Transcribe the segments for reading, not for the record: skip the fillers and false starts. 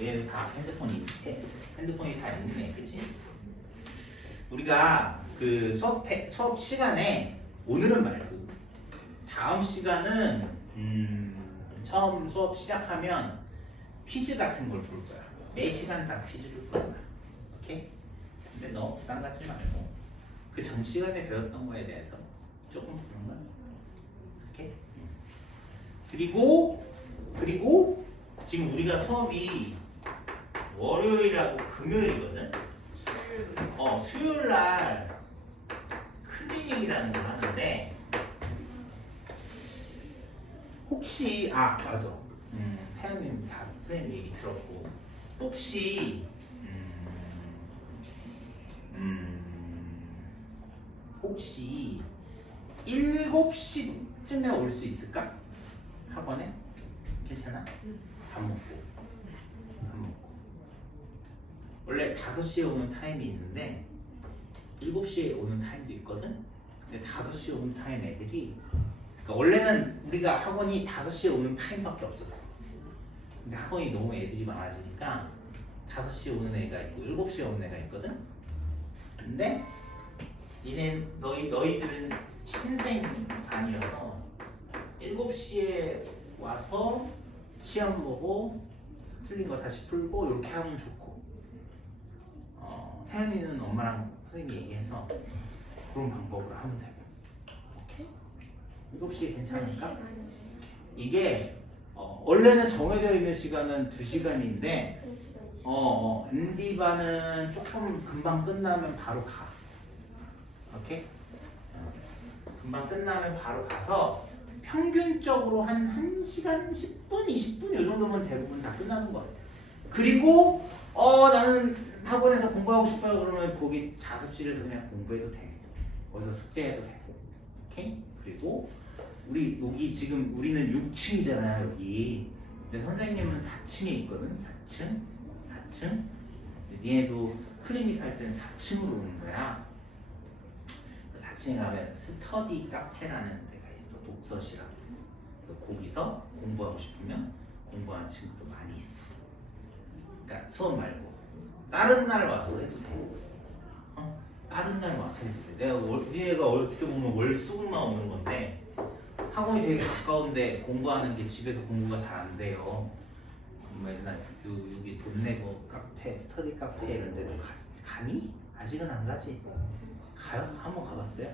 얘는 다 핸드폰이 다 있네, 그치? 우리가 그 수업 시간에 오늘은 말고 다음 시간은 처음 수업 시작하면 퀴즈 같은 걸 볼 거야. 매 시간 다 퀴즈를 볼 거야. 오케이? 근데 너 부담 갖지 말고 그 전 시간에 배웠던 거에 대해서 조금 보는 거야. 오케이? 그리고 지금 우리가 수업이 월요일하고 금요일이거든. 수요일 날 클리닉이라는 걸 하는데 혹시 맞아. 태연님 다 선생님 얘기 들었고 혹시 혹시 7시쯤에 올 수 있을까? 학원에? 괜찮아? 밥 먹고 원래 5시에 오는 타임이 있는데 7시에 오는 타임도 있거든? 근데 5시에 오는 타임 애들이 그러니까 원래는 우리가 학원이 5시에 오는 타임밖에 없었어. 근데 학원이 너무 애들이 많아지니까 5시에 오는 애가 있고 7시에 오는 애가 있거든? 근데 너희들은 신생 반이어서 7시에 와서 시험 보고 틀린 거 다시 풀고 이렇게 하면 좋고 태연이는 엄마랑 선생님이 얘기해서 그런 방법으로 하면 되고 오케이? 7시에 괜찮을까? 이게 원래는 정해져 있는 시간은 2시간인데 ND반은 조금 금방 끝나면 바로 가. 오케이? 금방 끝나면 바로 가서 평균적으로 한 1시간 10분, 20분 이 정도면 대부분 다 끝나는 것 같아. 그리고 나는 학원에서 공부하고 싶어요 그러면 거기 자습실에서 그냥 공부해도 돼. 거기서 숙제해도 되고. 오케이? 그리고 우리 여기 지금 우리는 6층이잖아요 여기. 근데 선생님은 4층에 있거든. 4층. 니네도 클리닉 할 때는 4층으로 오는 거야. 4층에 가면 스터디 카페라는 데가 있어. 독서실하고. 그래서 거기서 공부하고 싶으면 공부하는 친구도 많이 있어. 그러니까 수업 말고 다른 날 와서 해도 돼. 다른 날 와서 해도 돼. 니네가 어떻게 보면 월수금만 오는 건데 학원이 되게 가까운데 공부하는 게 집에서 공부가 잘 안 돼요. 맨날 여기 돈 내고 카페, 스터디 카페 이런 데도 가니? 아직은 안 가지? 가요? 한번 가봤어요?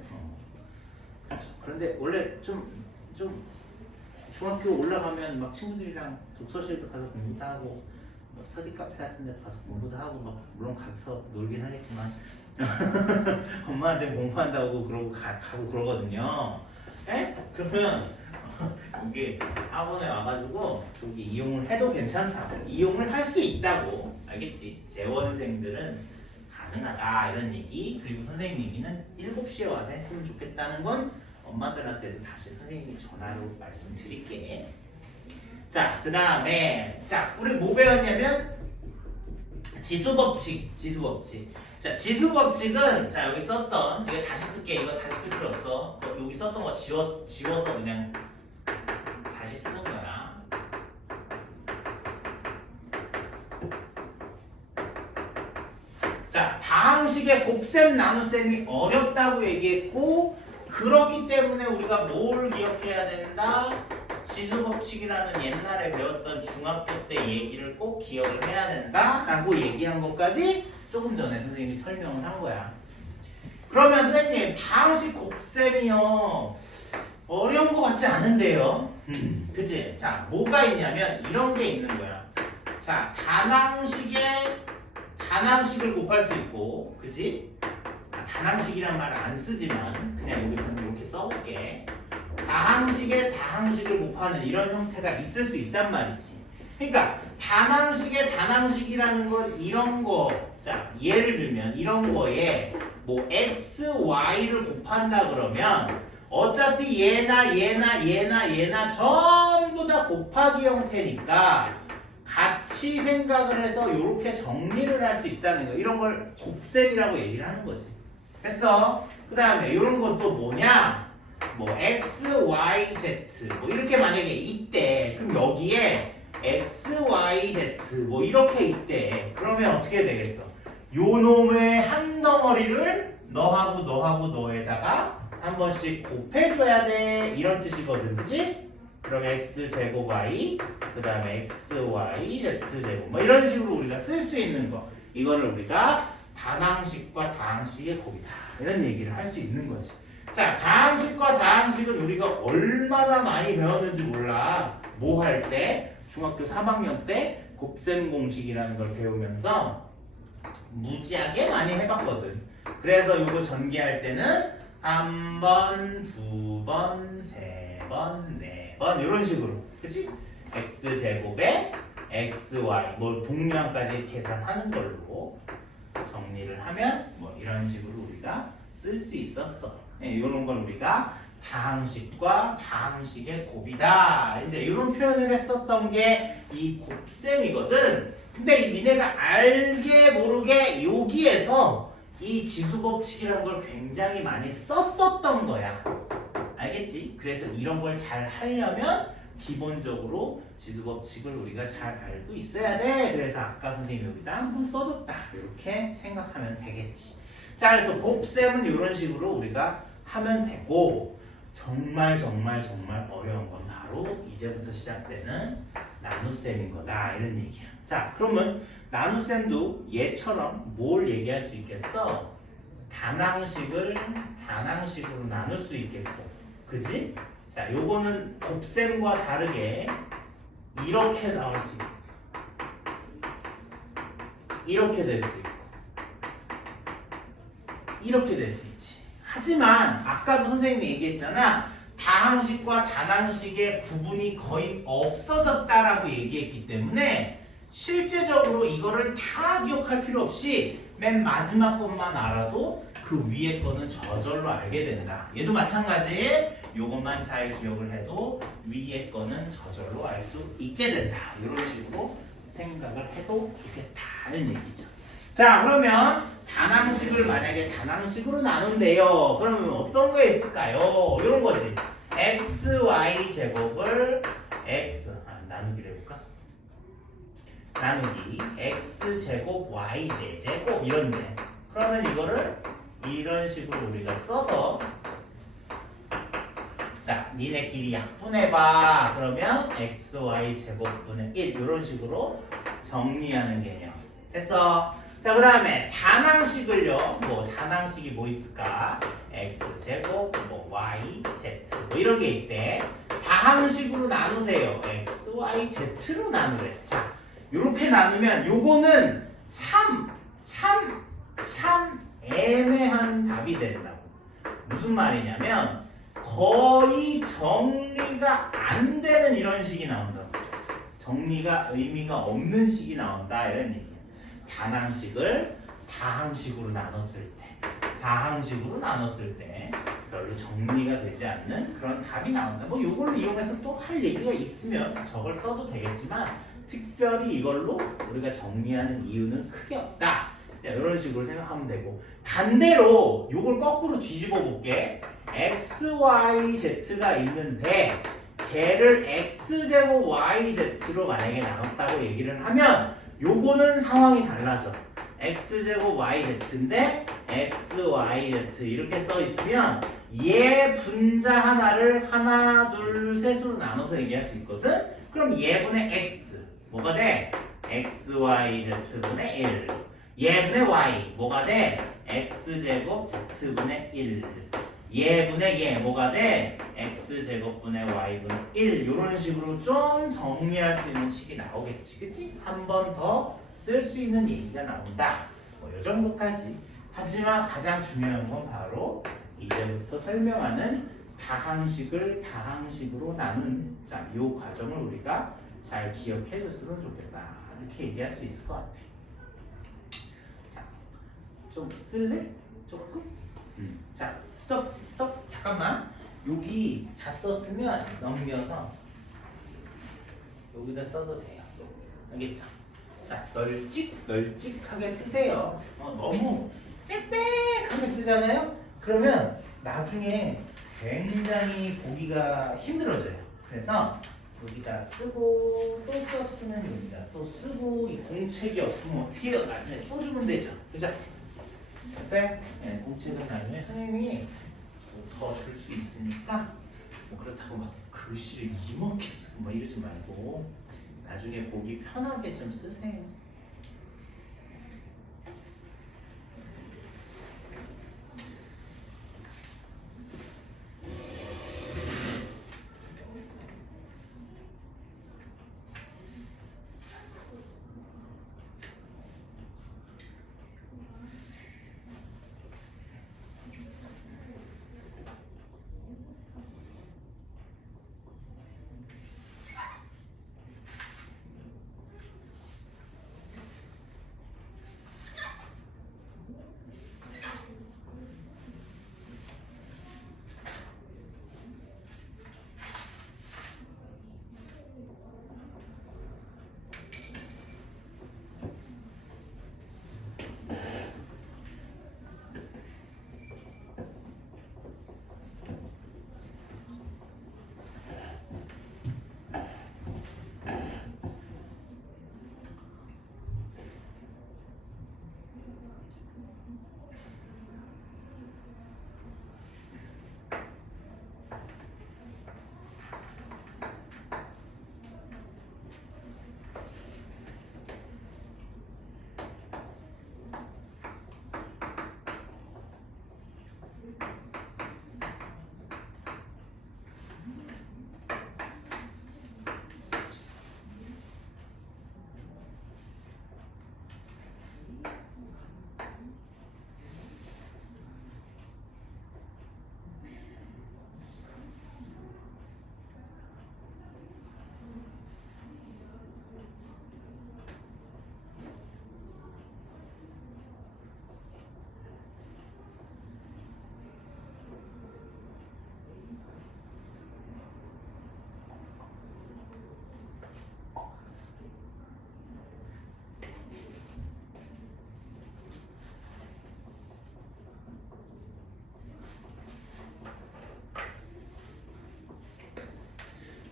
그런데 원래 좀 중학교 올라가면 막 친구들이랑 독서실도 가서 공부도 하고 뭐 스터디 카페 같은 데 가서 공부도 하고 막 물론 가서 놀긴 하겠지만 엄마한테 공부한다고 그러고 가고 그러거든요. 에? 그러면 이게 학원에 와가지고 저기 이용을 해도 괜찮다고 이용을 할 수 있다고 알겠지? 재원생들은 가능하다 이런 얘기. 그리고 선생님 얘기는 7시에 와서 했으면 좋겠다는 건 엄마들한테도 다시 선생님이 전화로 말씀드릴게. 자, 그 다음에 우리 뭐 배웠냐면 지수법칙. 자, 지수법칙은 여기 썼던 이거 다시 쓸게. 이거 다시 쓸 필요 없어. 여기 썼던 거 지워서 그냥 다시 쓰는 거야. 자, 다항식의 곱셈 나눗셈이 어렵다고 얘기했고 그렇기 때문에 우리가 뭘 기억해야 된다? 지수법칙이라는 옛날에 배웠던 중학교 때 얘기를 꼭 기억을 해야 된다라고 얘기한 것까지 조금 전에 선생님이 설명을 한 거야. 그러면 선생님 다항식 곱셈이요 어려운 것 같지 않은데요? 그치? 자, 뭐가 있냐면 이런 게 있는 거야. 자, 단항식을 곱할 수 있고, 그치? 단항식이란 말을 안 쓰지만 그냥 여기서는 이렇게 써볼게. 다항식을 곱하는 이런 형태가 있을 수 있단 말이지. 그러니까 단항식이라는 건 이런 거. 자, 예를 들면 이런 거에 뭐 x, y를 곱한다 그러면 어차피 얘나 전부 다 곱하기 형태니까 같이 생각을 해서 이렇게 정리를 할 수 있다는 거. 이런 걸 곱셈이라고 얘기를 하는 거지. 됐어? 그 다음에 이런 것도 뭐냐? 뭐 x, y, z 뭐 이렇게 만약에 있대. 그럼 여기에 x, y, z 뭐 이렇게 있대. 그러면 어떻게 되겠어? 요 놈의 한 덩어리를 너하고 너에다가 한 번씩 곱해줘야 돼. 이런 뜻이거든, 그지? 그럼 x제곱 y, 그 다음에 xy, z제곱 뭐 이런 식으로 우리가 쓸 수 있는 거. 이거를 우리가 다항식과 다항식의 곱이다. 이런 얘기를 할 수 있는 거지. 자, 다항식과 다항식은 우리가 얼마나 많이 배웠는지 몰라. 뭐 할 때? 중학교 3학년 때 곱셈 공식이라는 걸 배우면서 무지하게 많이 해봤거든. 그래서 이거 전개할 때는 한 번, 두 번, 세 번, 네 번 이런 식으로, 그치? x제곱에 xy 뭐 동량까지 계산하는 걸로 정리를 하면 뭐 이런 식으로 우리가 쓸 수 있었어. 네, 이런 걸 우리가 다항식과 다항식의 곱이다. 이제 이런 표현을 했었던 게 이 곱셈이거든. 근데 니네가 알게 모르게 여기에서 이 지수법칙이라는 걸 굉장히 많이 썼었던 거야. 알겠지? 그래서 이런 걸 잘 하려면 기본적으로 지수법칙을 우리가 잘 알고 있어야 돼. 그래서 아까 선생님이 여기다 한번 써줬다. 이렇게 생각하면 되겠지. 자, 그래서 곱셈은 이런 식으로 우리가 하면 되고, 정말 어려운 건 바로 이제부터 시작되는 나눗셈인 거다. 이런 얘기야. 자, 그러면 나눗셈도 얘처럼 뭘 얘기할 수 있겠어? 단항식을 단항식으로 나눌 수 있겠고, 그지? 자, 요거는 곱셈과 다르게 이렇게 나올 수 있고, 이렇게 될 수 있고, 이렇게 될 수 있지. 하지만 아까도 선생님이 얘기했잖아. 다항식과 단항식의 구분이 거의 없어졌다라고 얘기했기 때문에 실제적으로 이거를 다 기억할 필요 없이 맨 마지막 것만 알아도 그 위에 거는 저절로 알게 된다. 얘도 마찬가지. 요것만 잘 기억을 해도 위에 거는 저절로 알 수 있게 된다. 이런 식으로 생각을 해도 좋겠다는 얘기죠. 자, 그러면 단항식을 만약에 단항식으로 나눈대요. 그러면 어떤 거 있을까요? 이런 거지. xy 제곱을 나누기로 해볼까? 나누기 x제곱 y 4제곱 이런데, 그러면 이거를 이런 식으로 우리가 써서, 자, 니네끼리 약분해봐. 그러면 xy 제곱분의 1 이런 식으로 정리하는 개념. 됐어? 자, 그 다음에 단항식을요. 뭐 단항식이 뭐 있을까? x제곱, 뭐 y, z 뭐 이런 게 있대. 다항식으로 나누세요. x, y, z로 나누래. 자, 이렇게 나누면 요거는 참 애매한 답이 된다고. 무슨 말이냐면 거의 정리가 안 되는 이런 식이 나온다고. 정리가 의미가 없는 식이 나온다 이런 얘기야. 단항식을 다항식으로 나눴을 때 별로 정리가 되지 않는 그런 답이 나온다. 뭐 이걸로 이용해서 또 할 얘기가 있으면 저걸 써도 되겠지만 특별히 이걸로 우리가 정리하는 이유는 크게 없다. 이런 식으로 생각하면 되고, 반대로 이걸 거꾸로 뒤집어 볼게. x, y, z가 있는데 걔를 x제곱 yz로 만약에 나눴다고 얘기를 하면 요거는 상황이 달라져. x제곱 yz인데 x, y, z 이렇게 써 있으면 얘 분자 하나를 하나, 둘, 셋으로 나눠서 얘기할 수 있거든? 그럼 얘분의 x 뭐가 돼? x, y, z분의 1. 얘분의 y 뭐가 돼? x제곱 z분의 1. 얘분의 얘 뭐가 돼? x제곱분의 y분의 1. 이런 식으로 좀 정리할 수 있는 식이 나오겠지, 그치? 한 번 더 쓸 수 있는 얘기가 나온다. 뭐 이 정도까지. 하지만 가장 중요한 건 바로 이제부터 설명하는 다항식을 다항식으로 나눈, 자, 이 과정을 우리가 잘 기억해 줬으면 좋겠다. 이렇게 얘기할 수 있을 것 같아. 자, 좀 쓸래? 조금? 자, 스톱, 잠깐만. 여기 다 썼으면 넘겨서 여기다 써도 돼요. 알겠죠? 자, 널찍하게 쓰세요. 너무 빽빽하게 쓰잖아요? 그러면 나중에 굉장히 보기가 힘들어져요. 그래서 여기다 쓰고 또 써서 썼으면 여기다 또 쓰고 이 공책이 없으면 어떻게 해요? 나중에 또 주면 되죠. 그죠? 됐어요? 네, 공책은 나중에 선생님이 더 줄 수 있으니까 뭐 그렇다고 막 글씨를 이먹게 쓰고 뭐 이러지 말고 나중에 보기 편하게 좀 쓰세요.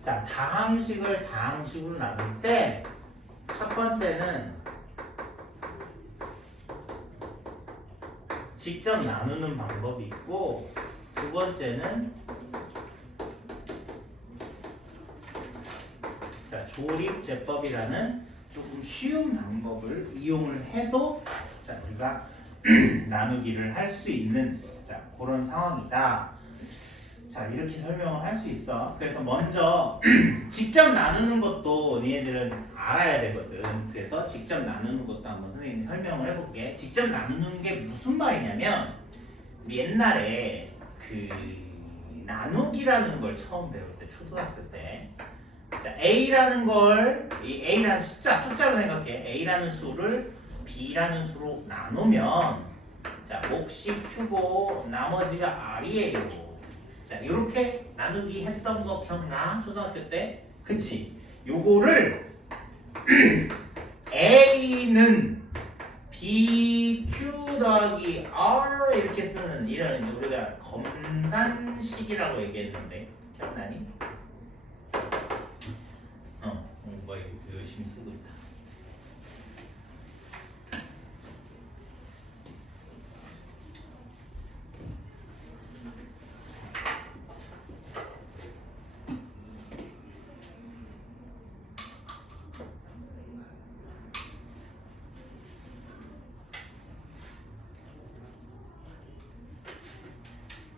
자, 다항식을 다항식으로 나눌 때 첫 번째는 직접 나누는 방법이 있고 두 번째는 자, 조립제법이라는 조금 쉬운 방법을 이용을 해도 자, 우리가 나누기를 할 수 있는 자, 그런 상황이다. 자, 이렇게 설명을 할 수 있어. 그래서 먼저 직접 나누는 것도 니네들은 알아야 되거든. 그래서 직접 나누는 것도 한번 선생님이 설명을 해볼게. 직접 나누는 게 무슨 말이냐면 옛날에 그 나누기라는 걸 처음 배울 때 초등학교 때 자, A라는 걸 이 A라는 숫자로 생각해. A라는 수를 B라는 수로 나누면 자, 몫이 Q고 나머지가 R이에요. 자, 이렇게 나누기 했던 거 기억나? 초등학교 때? 그치? 요거를 A는 BQ 더하기 R 이렇게 쓰는 이런 우리가 검산식이라고 얘기했는데 기억나니? 뭐 열심히 쓰고 있다.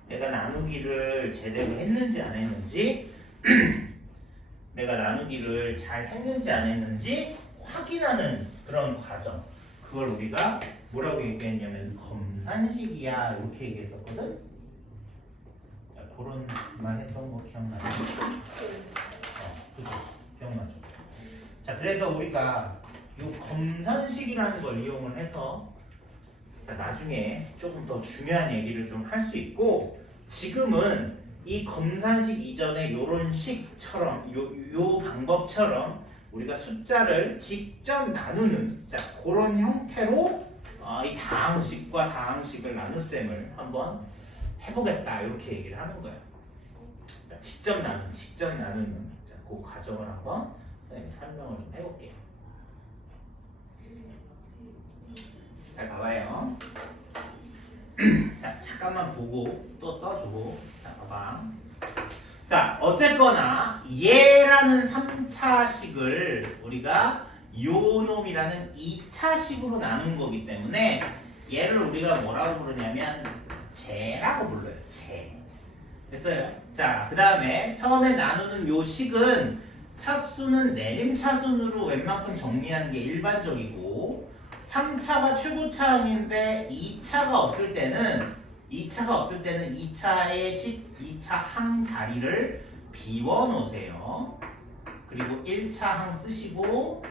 내가 나누기를 제대로 했는지 안 했는지 내가 나누기를 잘 했는지 안 했는지 확인하는 그런 과정 그걸 우리가 뭐라고 얘기했냐면 검산식이야 이렇게 얘기했었거든. 자, 그런 말 했던 거 기억나죠? 그죠? 기억나죠? 자, 그래서 우리가 이 검산식이라는 걸 이용을 해서 자, 나중에 조금 더 중요한 얘기를 좀 할 수 있고 지금은 이 검산식 이전에 요런 식처럼 요 방법처럼 우리가 숫자를 직접 나누는 자, 그런 형태로 이 다항식과 다항식을 나눗셈을 한번 해보겠다 이렇게 얘기를 하는 거예요. 직접 나누는 자, 그 과정을 한번 선생님이 설명을 좀 해볼게요. 잘 봐봐요. 자, 잠깐만 보고 또 써주고. 자, 봐봐. 자, 어쨌거나 얘라는 3차식을 우리가 요놈이라는 2차식으로 나눈 거기 때문에 얘를 우리가 뭐라고 부르냐면 제라고 불러요. 제. 됐어요? 자, 그 다음에 처음에 나누는 요 식은 차수는 내림차순으로 웬만큼 정리하는 게 일반적이고 3차가 최고차항인데 2차가 없을 때는 2차의 2차 항 자리를 비워 놓으세요. 그리고 1차 항 쓰시고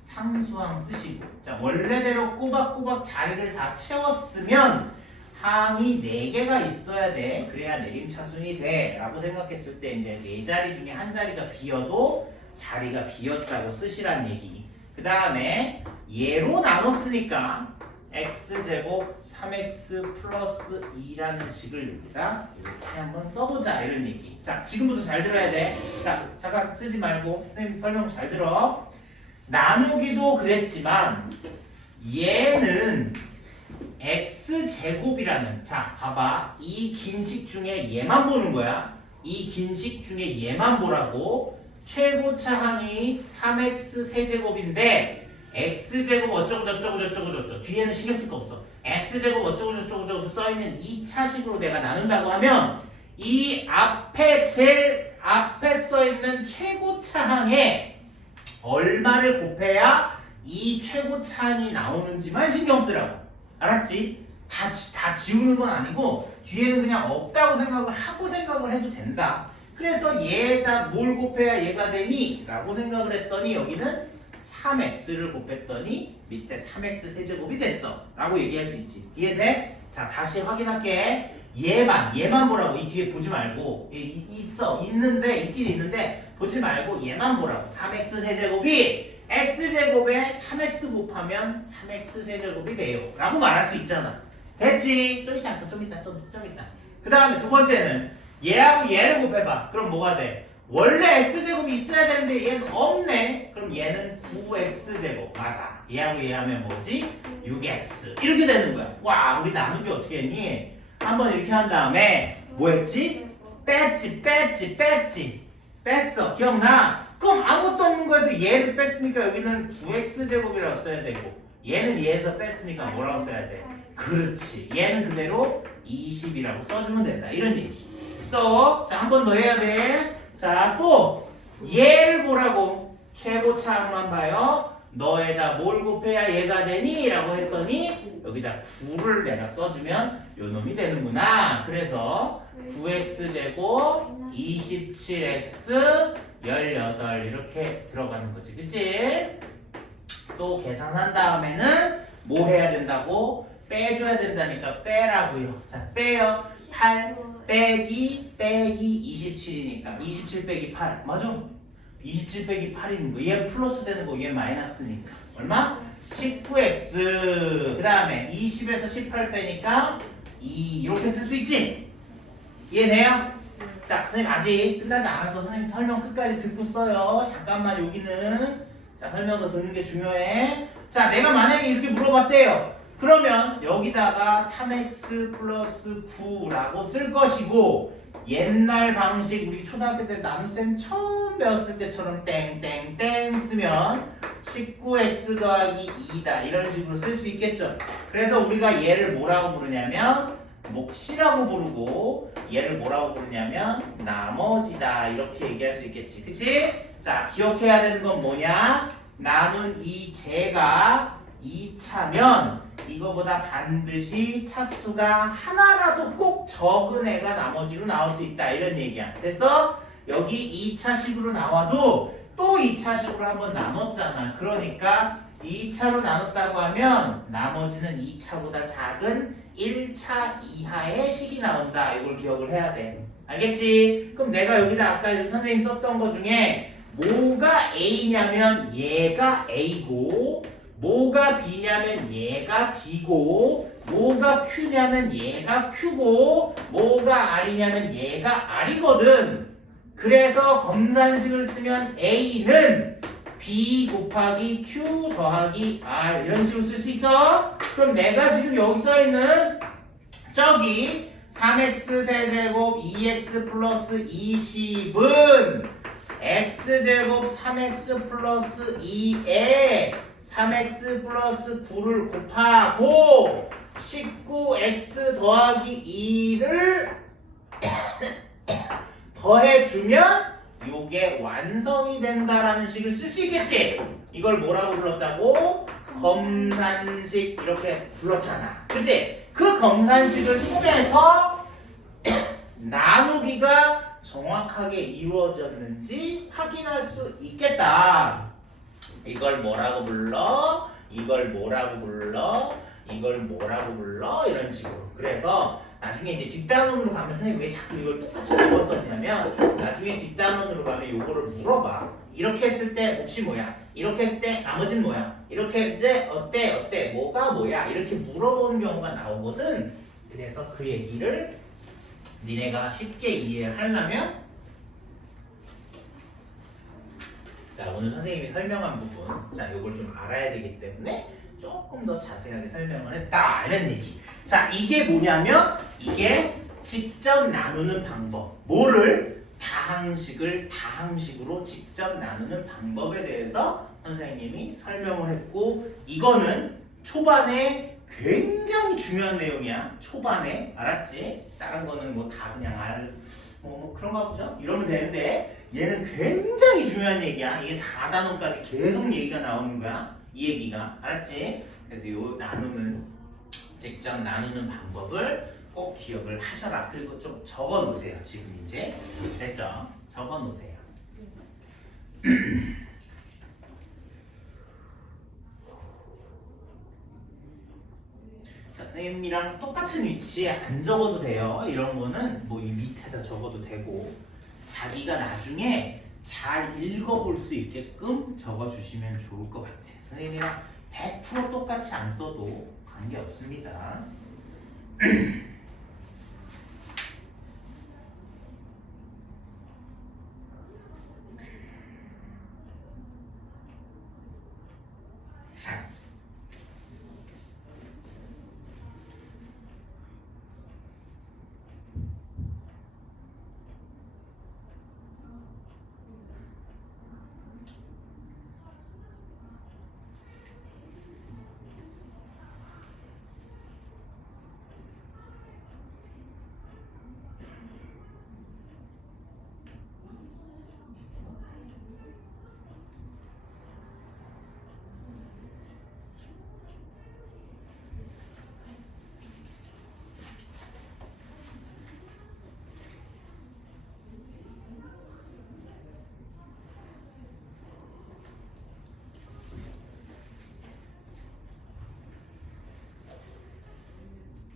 상수항 쓰시고. 자, 원래대로 꼬박꼬박 자리를 다 채웠으면 항이 4개가 있어야 돼. 그래야 내림차순이 돼. 라고 생각했을 때 이제 4자리 중에 한 자리가 비어도 자리가 비었다고 쓰시란 얘기. 그 다음에 얘로 나눴으니까 x제곱 3x 플러스 2라는 식을 여기다 이렇게 한번 써보자 이런 얘기. 자, 지금부터 잘 들어야 돼. 자, 잠깐 쓰지 말고 선생님 설명 잘 들어. 나누기도 그랬지만 얘는 x제곱이라는, 자 봐봐, 이 긴 식 중에 얘만 보는 거야. 이 긴 식 중에 얘만 보라고. 최고차 항이 3x 세제곱인데 x제곱 어쩌고 저쩌고 저쩌고 저쩌고 뒤에는 신경 쓸 거 없어. x제곱 어쩌고 저쩌고 저쩌고 써있는 2차식으로 내가 나눈다고 하면 이 앞에 제일 앞에 써있는 최고차 항에 얼마를 곱해야 이 최고차 항이 나오는지만 신경 쓰라고. 알았지? 다 지우는 건 아니고 뒤에는 그냥 없다고 생각을 하고 생각을 해도 된다. 그래서 얘에다 뭘 곱해야 얘가 되니? 라고 생각을 했더니 여기는 3x를 곱했더니 밑에 3x 세제곱이 됐어 라고 얘기할 수 있지. 이해돼? 자, 다시 확인할게. 얘만 보라고. 이 뒤에 보지 말고. 있긴 있는데 보지 말고 얘만 보라고. 3x 세제곱이 x제곱에 3x 곱하면 3x 세제곱이 돼요 라고 말할 수 있잖아. 됐지? 좀 이따 했어. 좀 이따. 그 다음에 두 번째는 얘하고 얘를 곱해봐. 그럼 뭐가 돼? 원래 x제곱이 있어야 되는데 얘는 없네. 그럼 얘는 9x제곱. 맞아. 얘하고 얘 하면 뭐지? 6x. 이렇게 되는 거야. 와, 우리 나누기 어떻게 했니? 한번 이렇게 한 다음에 뭐 했지? 뺐지. 뺐어. 기억나? 그럼 아무것도 없는 거에서 얘를 뺐으니까 여기는 9x제곱이라고 써야 되고 얘는 얘에서 뺐으니까 뭐라고 써야 돼? 그렇지. 얘는 그대로 20이라고 써주면 된다. 이런 얘기. 스톱. 자, 한 번 더 해야 돼. 자, 또 얘를 보라고. 최고차항만 봐요. 너에다 뭘 곱해야 얘가 되니? 라고 했더니 여기다 9를 내가 써주면 요 놈이 되는구나. 그래서 9x제곱 27x 18 이렇게 들어가는 거지. 그치? 또 계산한 다음에는 뭐 해야 된다고? 빼줘야 된다니까 빼라고요. 자, 빼요. 8 빼기 27이니까 27 빼기 8 맞아? 27 빼기 8이는 거. 얘 플러스 되는 거, 얘 마이너스니까 얼마? 19x. 그 다음에 20에서 18 빼니까 2 이렇게 쓸 수 있지? 이해돼요? 자, 선생님 아직 끝나지 않았어. 선생님 설명 끝까지 듣고 써요. 잠깐만 여기는. 자, 설명 더 듣는 게 중요해. 자, 내가 만약에 이렇게 물어봤대요. 그러면 여기다가 3x 플러스 9라고 쓸 것이고 옛날 방식 우리 초등학교 때 나눗셈 처음 배웠을 때처럼 땡땡땡 쓰면 19x 더하기 2다 이런 식으로 쓸 수 있겠죠. 그래서 우리가 얘를 뭐라고 부르냐면 몫이라고 부르고 얘를 뭐라고 부르냐면 나머지다 이렇게 얘기할 수 있겠지. 그치? 자, 기억해야 되는 건 뭐냐? 나눈 이 제가 2차면 이거보다 반드시 차수가 하나라도 꼭 적은 애가 나머지로 나올 수 있다 이런 얘기야. 됐어? 여기 2차식으로 나와도 또 2차식으로 한번 나눴잖아. 그러니까 2차로 나눴다고 하면 나머지는 2차보다 작은 1차 이하의 식이 나온다. 이걸 기억을 해야 돼. 알겠지? 그럼 내가 여기다 아까 선생님 썼던 거 중에 뭐가 A냐면 얘가 A고 뭐가 B냐면 얘가 B고 뭐가 Q냐면 얘가 Q고 뭐가 R이냐면 얘가 R이거든. 그래서 검산식을 쓰면 A는 B 곱하기 Q 더하기 R 이런 식으로 쓸 수 있어. 그럼 내가 지금 여기 써있는 저기 3x 세제곱 2x 플러스 20은 x제곱 3x 플러스 2에 3x 플러스 9를 곱하고 19x 더하기 2를 더해주면 요게 완성이 된다라는 식을 쓸 수 있겠지? 이걸 뭐라고 불렀다고? 검산식 이렇게 불렀잖아. 그치? 그 검산식을 통해서 나누기가 정확하게 이루어졌는지 확인할 수 있겠다. 이걸 뭐라고 불러? 이걸 뭐라고 불러? 이걸 뭐라고 불러? 이런 식으로. 그래서 나중에 이제 뒷단원으로 가면 선생님 왜 자꾸 이걸 똑같이 적었었냐면 나중에 뒷단원으로 가면 요거를 물어봐. 이렇게 했을 때 몫이 뭐야? 이렇게 했을 때 나머지는 뭐야? 이렇게 했을 때 어때? 뭐가 뭐야? 이렇게 물어보는 경우가 나오거든. 그래서 그 얘기를 니네가 쉽게 이해하려면 자, 오늘 선생님이 설명한 부분 자, 요걸 좀 알아야 되기 때문에 조금 더 자세하게 설명을 했다 이런 얘기. 자, 이게 뭐냐면 이게 직접 나누는 방법. 뭐를? 다항식을 다항식으로 직접 나누는 방법에 대해서 선생님이 설명을 했고 이거는 초반에 굉장히 중요한 내용이야. 초반에 알았지? 다른 거는 뭐 다 그냥 뭐 그런가 보죠? 이러면 되는데 얘는 굉장히 중요한 얘기야. 이게 4단원까지 계속 얘기가 나오는 거야. 이 얘기가 알았지? 그래서 요 직접 나누는 방법을 꼭 기억을 하셔라. 그리고 좀 적어 놓으세요. 지금 이제 됐죠? 적어 놓으세요. 자, 선생님이랑 똑같은 위치에 안 적어도 돼요. 이런 거는 뭐 이 밑에다 적어도 되고 자기가 나중에 잘 읽어볼 수 있게끔 적어주시면 좋을 것 같아요. 선생님이랑 100% 똑같이 안 써도 관계없습니다.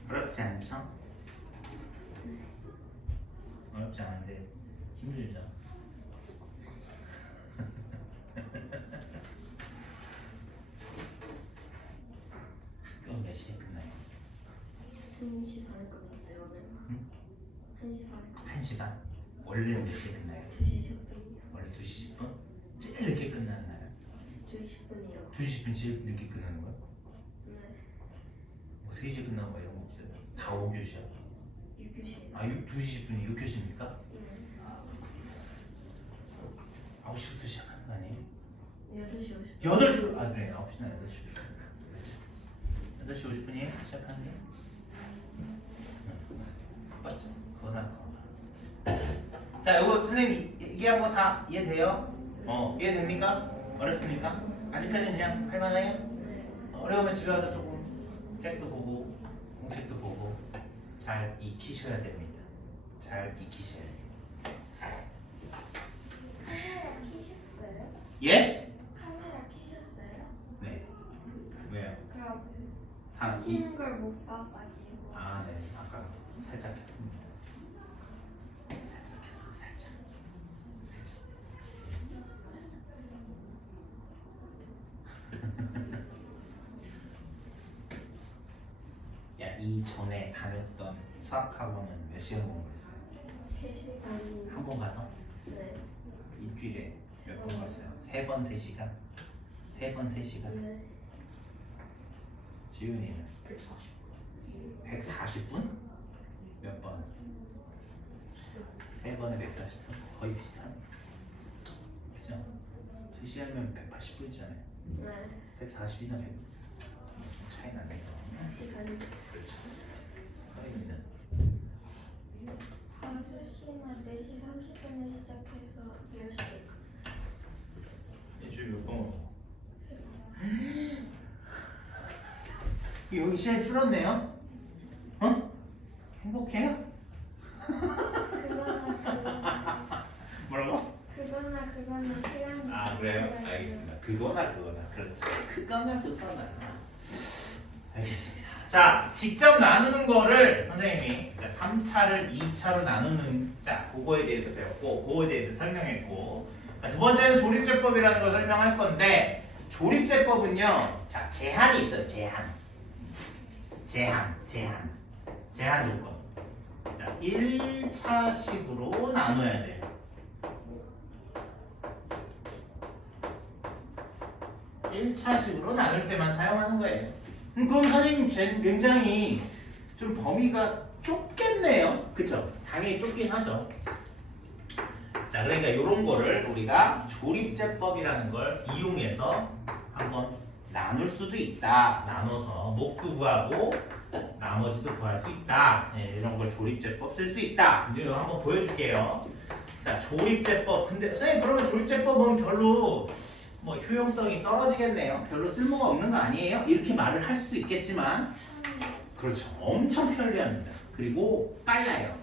어렵지 않죠? 어렵지 않은데 힘들죠? 학교는 몇 시에 끝나요? 1시 반에 끝났어요 오늘. 응? 1시 반에. 1시 반? 원래는 몇 시에 끝나요? 2시 10분이요. 원래 2시 10분? 제일 늦게 끝나는 날은? 2시 10분이요. 2시 10분 제일 늦게 끝나는 거야? 네. 뭐 3시에 끝나는 거 이런 거 없어요? 다 5교시야? 6교시. 아 2시 10분이 6교시입니까? 네. 9시부터 시작하는 거 아니에요? 6시 50분. 8시 아 그래 9시나 8시 8시 50분이에요? 시작하는 게? 맞죠? 그거나 자 이거 선생님 얘기한 거 다 이해돼요? 이해됩니까? 어렵습니까? 아직까지는 그냥 할만해요? 네. 어려우면 집에 와서 조금 책도 보고 공책도 보고 잘 익히셔야 됩니다. 잘 익히셔야 돼요. 카메라 켜셨어요? 예? 카메라 켜셨어요? 네. 왜요? 그럼 아, 켜는 걸 못 봐가지고. 아, 네. 아까 살짝 켰습니다. 살짝 켰어, 살짝. 야, 이 전에 다녔던 수학학원은 몇 시간 공부했어요? 3시간. 한 번 가서? 네. 일주일에? 몇 번 갔어요? 3번 3시간? 3번 3시간? 네. 지훈이는 140분. 140분? 몇 번? 3번에 140분? 거의 비슷하네. 그죠? 2시간이면 180분이잖아요. 네. 140이나 100. 차이 나네요. 시간이 그렇죠. 서인이는 수시는 4시 30분에 시작해서 10시. 일주일 몇 번 먹어? 여기 시간이 줄었네요? 어? 행복해요? 뭐라고? 그거나 시간이. 아 그래요? 알겠습니다. 그거나 그렇지. 그거나 알겠습니다. 자 직접 나누는 거를 선생님이 3차를 2차로 나누는 자 그거에 대해서 배웠고 그거에 대해서 설명했고 자, 두 번째는 조립제법이라는 걸 설명할 건데 조립제법은요 자 제한이 있어요. 제한 조건. 자 1차식으로 나눠야 돼요. 1차식으로 나눌 때만 사용하는 거예요. 그럼 선생님 굉장히 좀 범위가 좁겠네요. 그쵸? 당연히 좁긴 하죠. 자, 그러니까 이런 거를 우리가 조립제법이라는 걸 이용해서 한번 나눌 수도 있다. 나눠서 목도 구하고 나머지도 구할 수 있다. 네, 이런 걸 조립제법 쓸 수 있다. 이제 한번 보여줄게요. 자, 조립제법. 근데 선생님 그러면 조립제법은 별로 뭐 효용성이 떨어지겠네요. 별로 쓸모가 없는 거 아니에요? 이렇게 말을 할 수도 있겠지만 그렇죠. 엄청 편리합니다. 그리고 빨라요.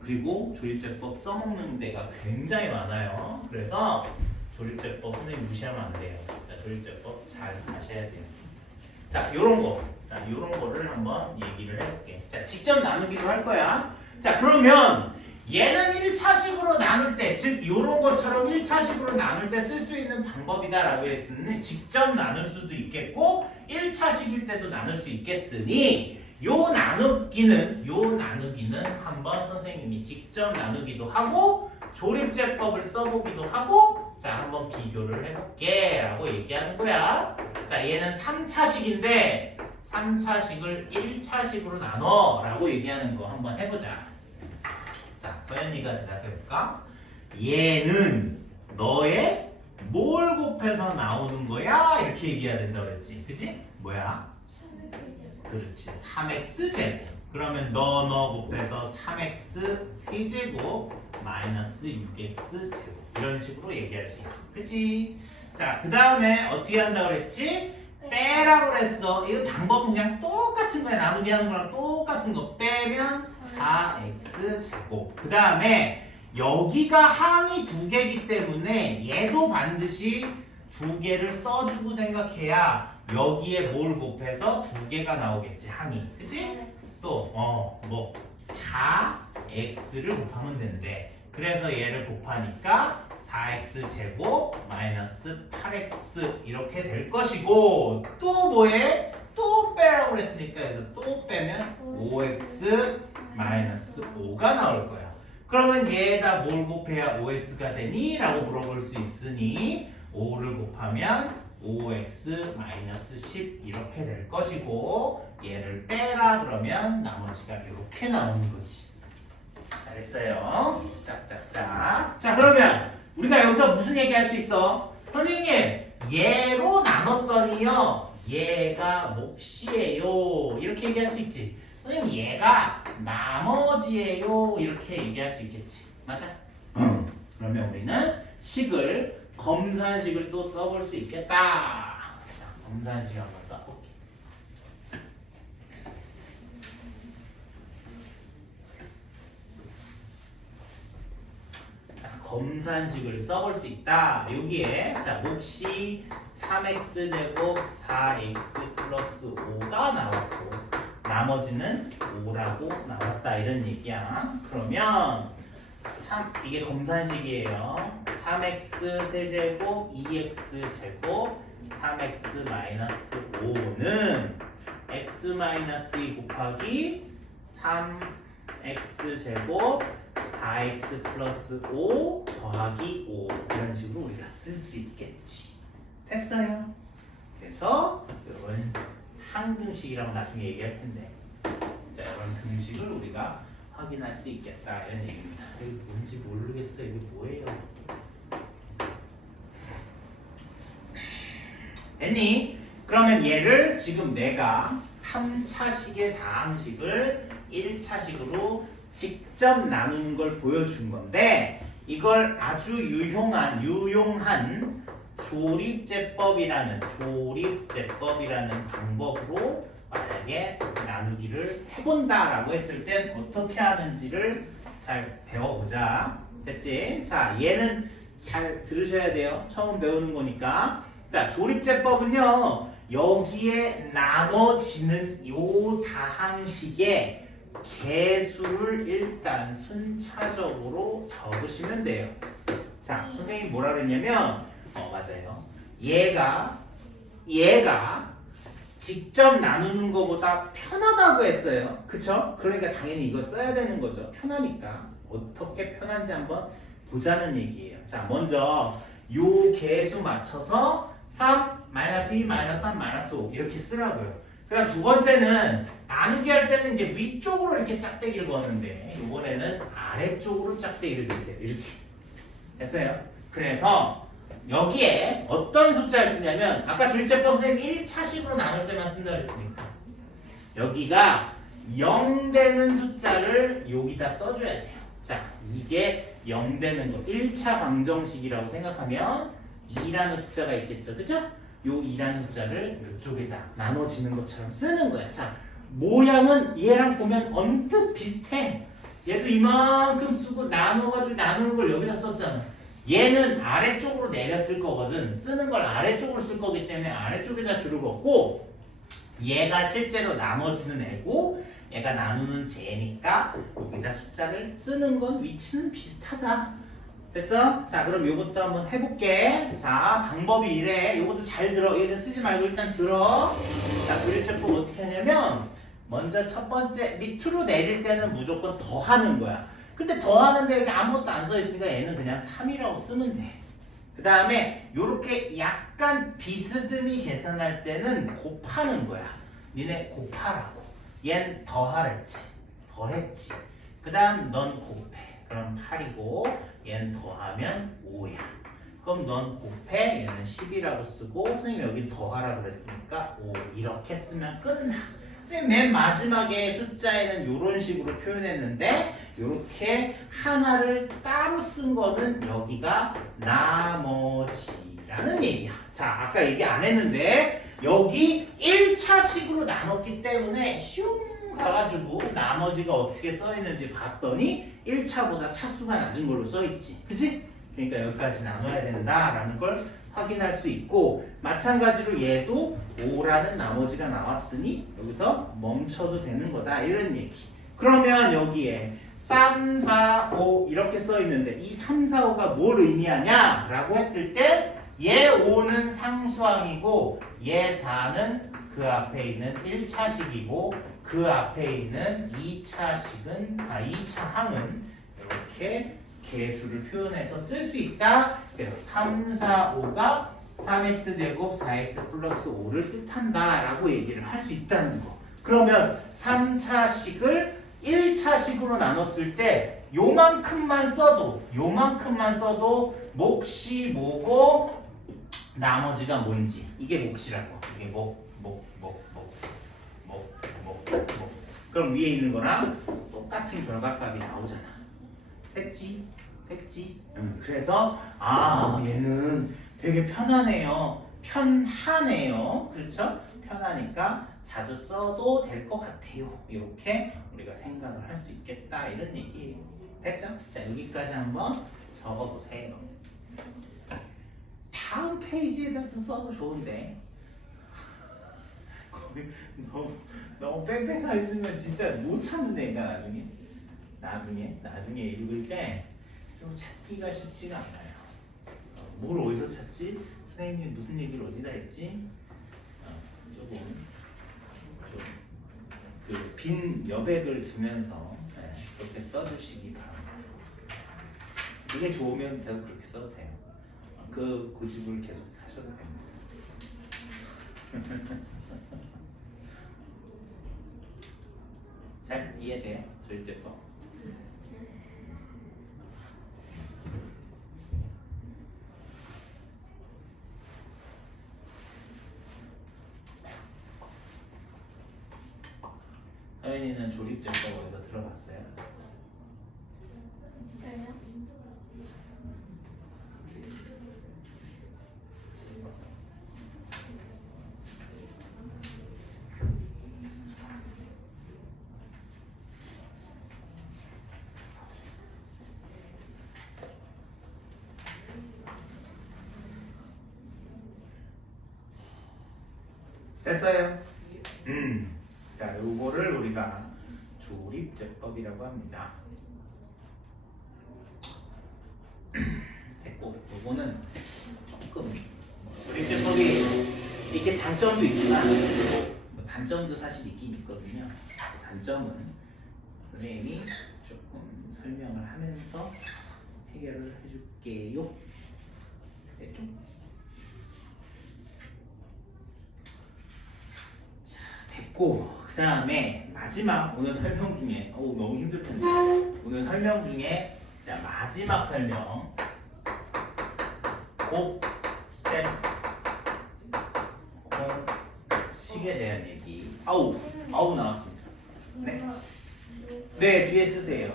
그리고 조립제법 써먹는 데가 굉장히 많아요. 그래서 조립제법 선생님 무시하면 안 돼요. 자, 조립제법 잘 하셔야 돼요. 자, 요런 거. 자, 요런 거를 한번 얘기를 해볼게. 자, 직접 나누기도 할 거야. 자, 그러면 얘는 1차식으로 나눌 때, 즉 이런 것처럼 1차식으로 나눌 때 쓸 수 있는 방법이다 라고 했으니 직접 나눌 수도 있겠고 1차식일 때도 나눌 수 있겠으니 요 나누기는 한번 선생님이 직접 나누기도 하고 조립제법을 써보기도 하고 자 한번 비교를 해볼게 라고 얘기하는 거야. 자 얘는 3차식인데 3차식을 1차식으로 나눠 라고 얘기하는 거 한번 해보자. 자, 서연이가 대답해볼까? 얘는 너의 뭘 곱해서 나오는 거야? 이렇게 얘기해야 된다 그랬지. 그치? 뭐야? 그렇지. 3x제곱. 그러면 너 곱해서 3x 세제곱 마이너스 6x제곱. 이런 식으로 얘기할 수 있어. 그치? 자, 그 다음에 어떻게 한다 그랬지? 빼라고 그랬어. 이거 방법은 그냥 똑같은 거야. 나누기 하는 거랑 똑같은 거. 빼면 4x제곱. 그 다음에 여기가 항이 2개이기 때문에 얘도 반드시 2개를 써주고 생각해야 여기에 뭘 곱해서 2개가 나오겠지. 항이. 그치? 또 뭐 4x를 곱하면 된대. 그래서 얘를 곱하니까 4x제곱 마이너스 8x 이렇게 될 것이고 또 뭐해? 또 빼라고 그랬으니까 그래서 또 빼면 5x 마이너스 5가 나올 거야. 그러면 얘에다 뭘 곱해야 5x가 되니? 라고 물어볼 수 있으니 5를 곱하면 5x 마이너스 10 이렇게 될 것이고 얘를 빼라 그러면 나머지가 이렇게 나오는 거지. 잘했어요. 짝짝짝. 자 그러면 우리가 여기서 무슨 얘기할 수 있어? 선생님 얘로 나눴더니요 얘가 몫이에요 이렇게 얘기할 수 있지. 선생님 얘가 나머지예요 이렇게 얘기할 수 있겠지. 맞아? 그러면 우리는 식을 검산식을 또 써볼 수 있겠다. 자 검산식 한번 써볼게. 검산식을 써볼 수 있다. 여기에 자 몫이 3x제곱 4x 플러스 5가 나왔고 나머지는 5라고 나왔다 이런 얘기야. 그러면 이게 검산식이에요. 3x 세제곱 2x 제곱 3x 마이너스 5는 x 마이너스 2 곱하기 3x 제곱 4x 플러스 5 더하기 5 이런 식으로 우리가 쓸 수 있겠지. 됐어요? 그래서 이런 항등식이라고 나중에 얘기할 텐데 자 이런 등식을 우리가 확인할 수 있겠다 이런 얘기입니다. 이게 뭔지 모르겠어. 이게 뭐예요? 됐니? 그러면 얘를 지금 내가 3차식의 다항식을 1차식으로 직접 나누는 걸 보여준 건데 이걸 아주 유용한 조립제법이라는 방법으로 만약에 나누기를 해본다라고 했을 땐 어떻게 하는지를 잘 배워보자. 됐지? 자, 얘는 잘 들으셔야 돼요. 처음 배우는 거니까. 자, 조립제법은요. 여기에 나눠지는 이 다항식의 개수를 일단 순차적으로 적으시면 돼요. 자, 선생님이 뭐라 그랬냐면 맞아요. 얘가 직접 나누는 것보다 편하다고 했어요. 그쵸? 그러니까 당연히 이거 써야 되는 거죠. 편하니까. 어떻게 편한지 한번 보자는 얘기예요. 자, 먼저 요 개수 맞춰서 3, -2, -3, -5 이렇게 쓰라고요. 그다음 두 번째는 나누기 할 때는 이제 위쪽으로 이렇게 짝대기를 거는데 이번에는 아래쪽으로 짝대기를 넣으세요. 이렇게. 됐어요? 그래서 여기에 어떤 숫자를 쓰냐면 아까 조립제법 선생님 1차식으로 나눌 때만 쓴다고 했으니까 여기가 0 되는 숫자를 여기다 써줘야 돼요. 자, 이게 0 되는 거 1차 방정식이라고 생각하면 2라는 숫자가 있겠죠. 그죠? 요 2라는 숫자를 이쪽에다 나눠지는 것처럼 쓰는 거야. 자, 모양은 얘랑 보면 언뜻 비슷해. 얘도 이만큼 쓰고 나눠가지고 나누는 걸 여기다 썼잖아. 얘는 아래쪽으로 내렸을 거거든. 쓰는 걸 아래쪽으로 쓸 거기 때문에 아래쪽에다 줄을 걷고 얘가 실제로 나눠지는 애고 얘가 나누는 쟤니까 여기다 숫자를 쓰는 건 위치는 비슷하다. 됐어? 자, 그럼 요것도 한번 해볼게. 자, 방법이 이래. 요것도 잘 들어. 얘는 쓰지 말고 일단 들어. 자, 조립제법 어떻게 하냐면 먼저 첫 번째 밑으로 내릴 때는 무조건 더하는 거야. 근데 더하는데 여기 아무것도 안 써있으니까 얘는 그냥 3이라고 쓰면 돼. 그 다음에 요렇게 약간 비스듬히 계산할 때는 곱하는 거야. 니네 곱하라고. 얜 더하랬지. 더했지. 그 다음 넌 곱해. 그럼 8이고 얘는 더하면 5야. 그럼 넌 곱해. 얘는 10이라고 쓰고 선생님이 여기 더하라고 그랬으니까 5 이렇게 쓰면 끝나. 근데 맨 마지막에 숫자에는 이런 식으로 표현했는데 이렇게 하나를 따로 쓴 거는 여기가 나머지라는 얘기야. 자, 아까 얘기 안 했는데 여기 1차식으로 나눴기 때문에 슝 가가지고 나머지가 어떻게 써있는지 봤더니 1차보다 차수가 낮은 걸로 써있지. 그치? 그러니까 여기까지 나눠야 된다라는 걸 확인할 수 있고 마찬가지로 얘도 5라는 나머지가 나왔으니 여기서 멈춰도 되는 거다 이런 얘기. 그러면 여기에 3, 4, 5 이렇게 써 있는데 이 3, 4, 5가 뭘 의미하냐 라고 했을 때 얘 5는 상수항이고 얘 4는 그 앞에 있는 1차식이고 그 앞에 있는 2차 항은 이렇게 개수를 표현해서 쓸 수 있다. 그래서 3, 4, 5가 3x제곱 4x 플러스 5를 뜻한다 라고 얘기를 할 수 있다는 거. 그러면 3차식을 1차식으로 나눴을 때 요만큼만 써도 몫이 뭐고 나머지가 뭔지 이게 몫이라고. 이게 그럼 위에 있는 거랑 똑같은 결과값이 나오잖아. 됐지? 응. 그래서 얘는 되게 편하네요. 그렇죠? 편하니까 자주 써도 될 것 같아요. 이렇게 우리가 생각을 할 수 있겠다 이런 얘기예요. 됐죠? 자, 여기까지 한번 적어보세요. 다음 페이지에다 써도 좋은데 거기 너무 빽빽하게 쓰면 진짜 못 찾는 애가 나중에 읽을 때 좀 찾기가 쉽지가 않아요. 뭘 어디서 찾지? 선생님이 무슨 얘기를 어디다 했지? 조금 그 빈 여백을 두면서 그렇게 써주시기 바랍니다. 그게 좋으면 계속 그렇게 써도 돼요. 그 고집을 계속 하셔도 됩니다. 잘 이해돼요? 절대법. 서연이는 조립제법 어디서 들어봤어요? 있어요? 됐어요? 자, 요거를 우리가 조립제법이라고 합니다. 됐고, 요거는 조금 조립제법이 이렇게 장점도 있지만 뭐 단점도 사실 있긴 있거든요. 단점은 선생님이 조금 설명을 하면서 해결을 해줄게요. 됐죠? 됐고, 그 다음에 마지막 오늘 설명 중에 너무 힘들 텐데 오늘 설명 중에 자, 마지막 설명 곱셈 공식에 대한 얘기. 아우 나왔습니다. 네. 네, 뒤에 쓰세요.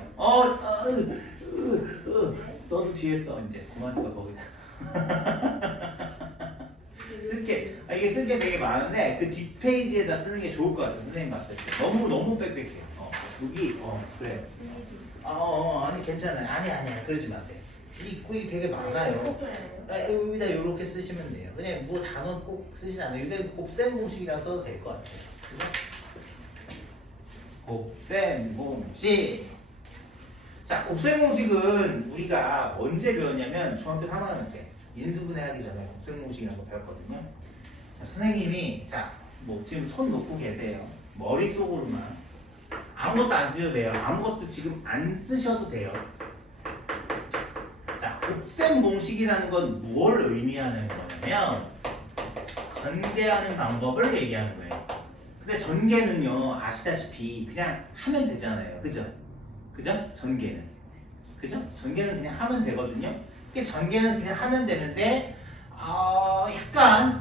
너도 뒤에 써 이제 그만 써 거기다. 이게 쓸 게 되게 많은데 그 뒷페이지에다 쓰는 게 좋을 것 같아요. 선생님 봤을 때 너무 빽빽해요. 여기 그래. 아니 괜찮아요. 아니야 그러지 마세요. 이게 되게 많아요. 여기다 이렇게 쓰시면 돼요. 그냥 뭐 단어 꼭 쓰진 않아요. 여기다 곱셈 공식이라 써도 될 것 같아요. 곱셈 공식. 자, 곱셈 공식은 우리가 언제 배웠냐면 중학교 3학년 때 인수분해 하기 전에 곱셈 공식이라는 거 배웠거든요. 자, 선생님이 뭐 지금 손 놓고 계세요. 머릿속으로만 아무것도 안 쓰셔도 돼요. 아무것도 지금 안 쓰셔도 돼요. 자, 곱셈 공식이라는 건 무엇을 의미하는 거냐면 전개하는 방법을 얘기하는 거예요. 근데 전개는요 아시다시피 그냥 하면 되잖아요. 그죠? 전개는 전개는 그냥 하면 되거든요. 전개는 그냥 하면 되는데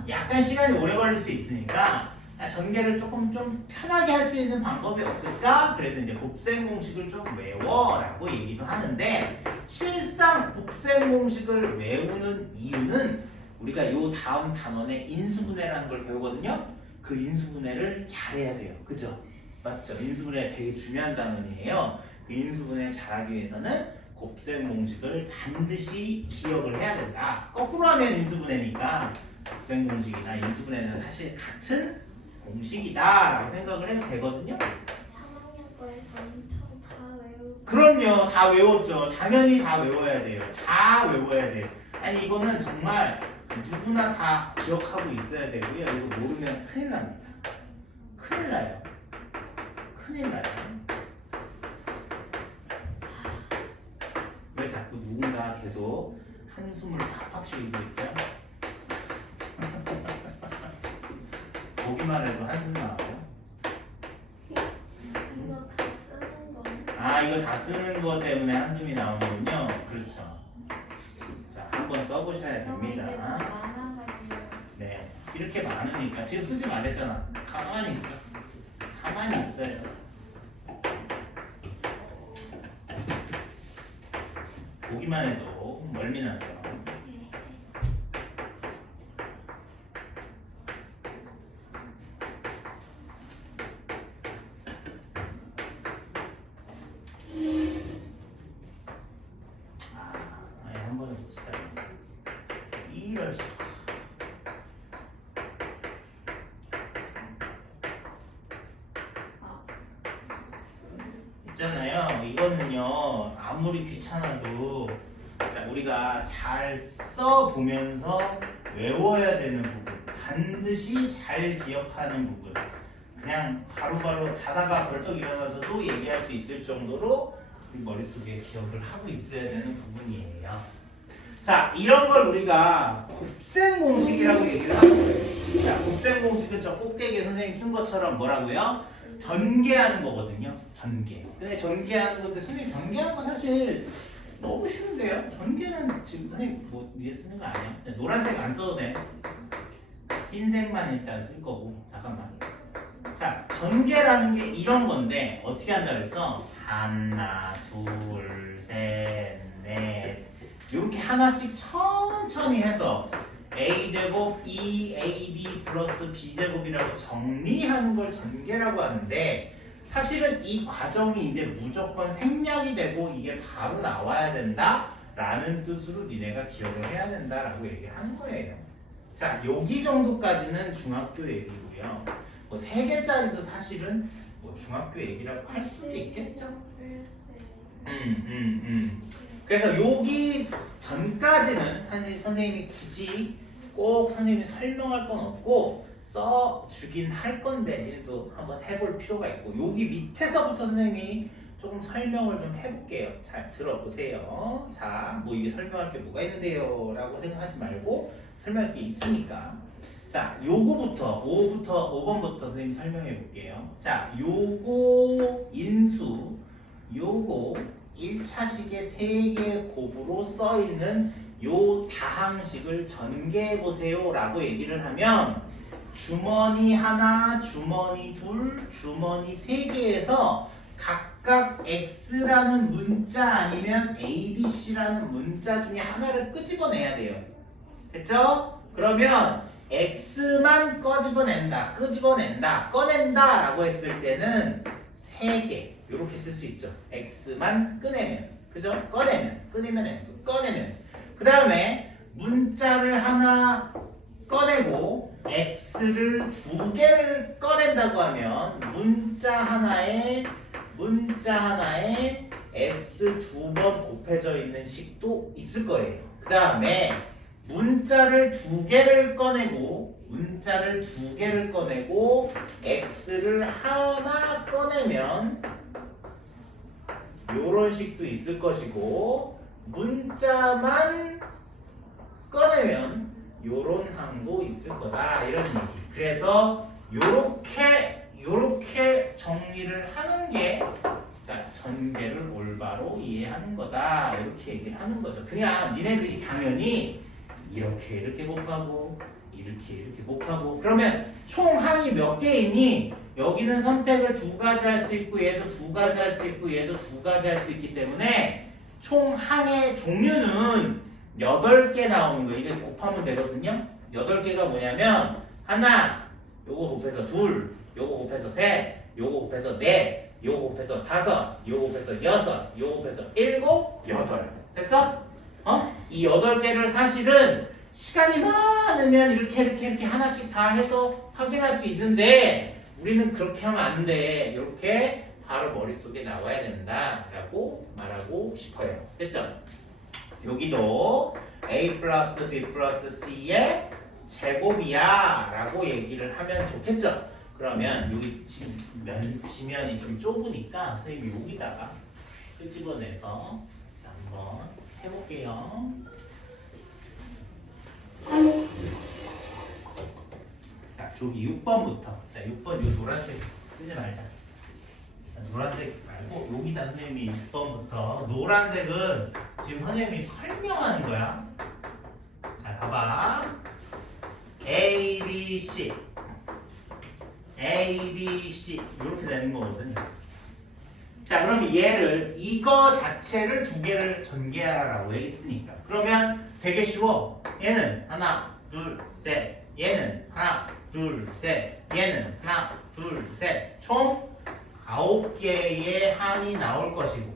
약간 시간이 오래 걸릴 수 있으니까 전개를 조금 좀 편하게 할 수 있는 방법이 없을까? 그래서 이제 곱셈 공식을 좀 외워라고 얘기도 하는데 실상 곱셈 공식을 외우는 이유는 우리가 요 다음 단원에 인수분해라는 걸 배우거든요. 그 인수분해를 잘해야 돼요. 그죠? 맞죠? 인수분해 되게 중요한 단원이에요. 그 인수분해 잘하기 위해서는 곱셈 공식을 반드시 기억을 해야 된다. 거꾸로 하면 인수분해니까 곱셈 공식이나 인수분해는 사실 같은 공식이다라고 생각을 해도 되거든요. 3학년 거에서 엄청 다 외우고. 그럼요, 다 외웠죠. 당연히 다 외워야 돼요. 다 외워야 돼요. 아니 이거는 정말 누구나 다 기억하고 있어야 되고요. 이거 모르면 큰일 납니다. 큰일 나요. 왜 자꾸 누군가 계속 한숨을 팍팍 쉬고 있죠? 보기만 해도 한숨 나와요. 이거 다 쓰는 거. 이거 다 쓰는 거 때문에 한숨이 나오는군요. 그렇죠. 자, 한번 써보셔야 됩니다. 많아가지고. 네, 이렇게 많으니까 지금 쓰지 말랬잖아. 가만히 있어요. 보기만 해도 멀미나죠. 한 번에 봅시다. 이럴 수가. 있잖아요. 이거는요 아무리 귀찮아도 우리가 잘 써보면서 외워야 되는 부분, 반드시 잘 기억하는 부분, 그냥 바로바로 자다가 벌떡 일어나서도 얘기할 수 있을 정도로 우리 머릿속에 기억을 하고 있어야 되는 부분이에요. 자, 이런 걸 우리가 곱셈 공식이라고 얘기를 하는 거예요. 자, 곱셈 공식은 저 꼭대기에 선생님 쓴 것처럼 뭐라고요? 전개하는 거거든요. 전개. 근데 전개하는 건데 선생님 전개하는 거 사실 너무 쉬운데요? 전개는 지금 선생님 뭐 위에 쓰는 거 아니야? 노란색 안 써도 돼. 흰색만 일단 쓸 거고. 잠깐만. 자, 전개라는 게 이런 건데 어떻게 한다 그랬어? 하나, 둘, 셋, 넷 이렇게 하나씩 천천히 해서 a제곱 2ab 플러스 b제곱이라고 정리하는 걸 전개라고 하는데 사실은 이 과정이 이제 무조건 생략이 되고 이게 바로 나와야 된다 라는 뜻으로 니네가 기억을 해야 된다라고 얘기하는 거예요. 자, 여기 정도까지는 중학교 얘기고요. 뭐 3개짜리도 사실은 뭐 중학교 얘기라고 할 수도 있겠죠. 그래서 여기 전까지는 사실 선생님이 굳이 꼭 선생님이 설명할 건 없고 써주긴 할 건데 니네도 한번 해볼 필요가 있고 여기 밑에서부터 선생님이 조금 설명을 좀 해볼게요. 잘 들어보세요. 자, 뭐 이게 설명할 게 뭐가 있는데요 라고 생각하지 말고 설명할 게 있으니까. 자, 요거부터 5번부터 선생님 설명해 볼게요. 자, 요거 인수 요거 1차식의 3개 곱으로 써있는 요 다항식을 전개해 보세요 라고 얘기를 하면 주머니 하나, 주머니 둘, 주머니 3개에서 각각 x라는 문자 아니면 abc라는 문자 중에 하나를 끄집어내야 돼요. 됐죠? 그러면 x만 끄집어낸다, 꺼낸다 라고 했을 때는 3개 이렇게 쓸 수 있죠. x만 꺼내면, 그죠? 꺼내면 그 다음에 문자를 하나 꺼내고 x를 2개를 꺼낸다고 하면 문자 하나에 x 2번 곱해져 있는 식도 있을 거예요. 그 다음에 문자를 2개를 꺼내고 x를 하나 꺼내면 요런 식도 있을 것이고 문자만 꺼내면 요런 항도 있을 거다 이런 얘기. 그래서 요렇게 정리를 하는 게 자, 전개를 올바로 이해하는 거다 이렇게 얘기를 하는 거죠. 그냥 니네들이 당연히 이렇게 곱하고 이렇게 곱하고 그러면 총 항이 몇 개 있니? 여기는 선택을 2가지 할 수 있고 얘도 2가지 할 수 있고 얘도 2가지 할 수 있기 때문에 총 항의 종류는 8개 나오는 거예요. 이게 곱하면 되거든요. 8개가 뭐냐면 하나, 요거 곱해서 둘, 요거 곱해서 셋, 요거 곱해서 넷, 요거 곱해서 다섯, 요거 곱해서 여섯, 요거 곱해서 일곱, 여덟. 됐어? 이 8개를 사실은 시간이 많으면 이렇게 하나씩 다 해서 확인할 수 있는데 우리는 그렇게 하면 안 돼. 이렇게 바로 머릿속에 나와야 된다라고 말하고 싶어요. 됐죠? 여기도 a 플러스 b 플러스 c의 제곱이야 라고 얘기를 하면 좋겠죠? 그러면 여기 지면이 좀 좁으니까 선생님이 여기다가 끄집어내서 자, 한번 해볼게요. 자, 저기 6번부터. 자, 6번 이 노란색 쓰지 말자. 자, 노란색 말고 여기다 선생님이 6번부터 노란색은 지금 선생님이 설명하는 거야. 자, 봐봐. A, B, C 이렇게 되는 거거든요. 자, 그럼 얘를 이거 자체를 2개를 전개하라고 했으니까 그러면 되게 쉬워. 얘는 하나, 둘, 셋. 얘는 하나, 둘, 셋. 얘는 하나, 둘, 셋. 총 9개의 항이 나올 것이고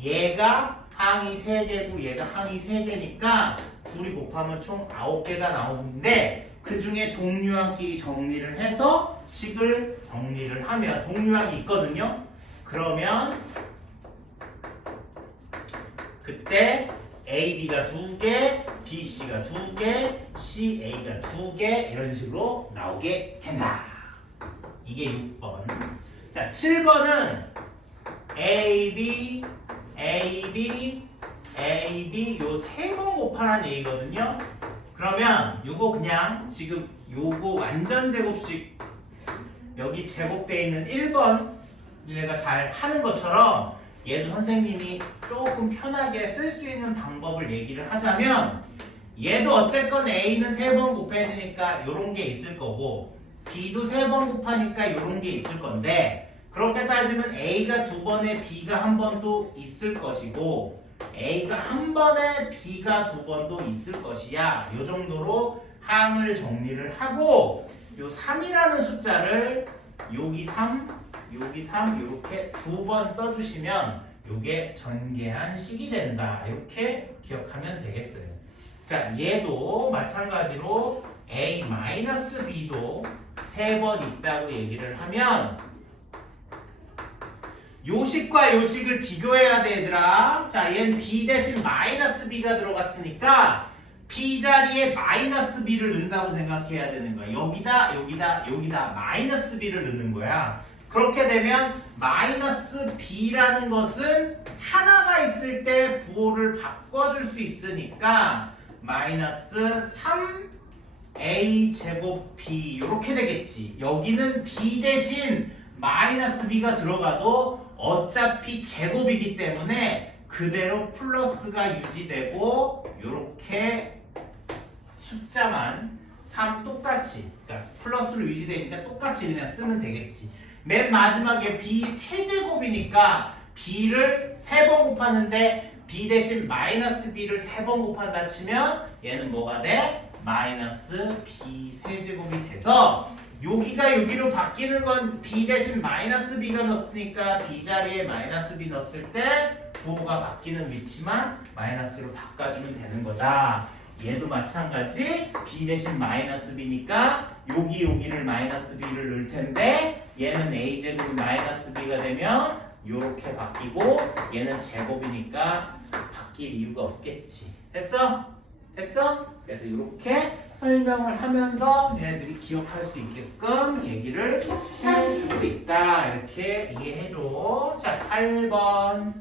얘가 항이 3개고 얘가 항이 3개니까 둘이 곱하면 총 9개가 나오는데 그 중에 동류항끼리 정리를 해서 식을 정리를 하면 동류항이 있거든요. 그러면 그때 AB가 2개, BC가 2개, CA가 2개 이런 식으로 나오게 된다. 이게 6번. 자, 7번은 AB AB, AB 요 세 번 곱하는 얘기거든요. 그러면 요거 그냥 지금 요거 완전 제곱식 여기 제곱되어 있는 1번 얘가 잘 하는 것처럼 얘도 선생님이 조금 편하게 쓸 수 있는 방법을 얘기를 하자면 얘도 어쨌건 A는 3번 곱해지니까 요런 게 있을 거고 B도 3번 곱하니까 요런 게 있을 건데 그렇게 따지면 A가 2번에 B가 1번도 있을 것이고 A가 1번에 B가 2번도 있을 것이야. 요 정도로 항을 정리를 하고 요 3이라는 숫자를 여기 3, 여기 3 이렇게 2번 써주시면 요게 전개한 식이 된다. 이렇게 기억하면 되겠어요. 자, 얘도 마찬가지로 A-B도 3번 있다고 얘기를 하면 요식과 요식을 비교해야 돼 얘들아. 자, 얘는 B 대신 마이너스 B가 들어갔으니까 B 자리에 마이너스 B를 넣는다고 생각해야 되는 거야. 여기다 여기다 여기다 마이너스 B를 넣는 거야. 그렇게 되면 마이너스 B라는 것은 하나가 있을 때 부호를 바꿔줄 수 있으니까 마이너스 3A 제곱 B 이렇게 되겠지. 여기는 B 대신 마이너스 B가 들어가도 어차피 제곱이기 때문에 그대로 플러스가 유지되고 이렇게 숫자만 3 똑같이 그러니까 플러스로 유지되니까 똑같이 그냥 쓰면 되겠지. 맨 마지막에 B 세제곱이니까 B를 3번 곱하는데 B 대신 마이너스 B를 3번 곱한다 치면 얘는 뭐가 돼? 마이너스 B 세제곱이 돼서 여기가 여기로 바뀌는 건 B 대신 마이너스 B가 넣었으니까 B 자리에 마이너스 B 넣었을 때 부호가 바뀌는 위치만 마이너스로 바꿔주면 되는 거다. 얘도 마찬가지 B 대신 마이너스 B니까 여기를 마이너스 B를 넣을 텐데 얘는 A제곱이 마이너스 B가 되면 이렇게 바뀌고 얘는 제곱이니까 바뀔 이유가 없겠지. 됐어? 됐어? 그래서 이렇게 설명을 하면서 얘네들이 기억할 수 있게끔 얘기를 해주고 있다. 이렇게 이해해줘. 자, 8번.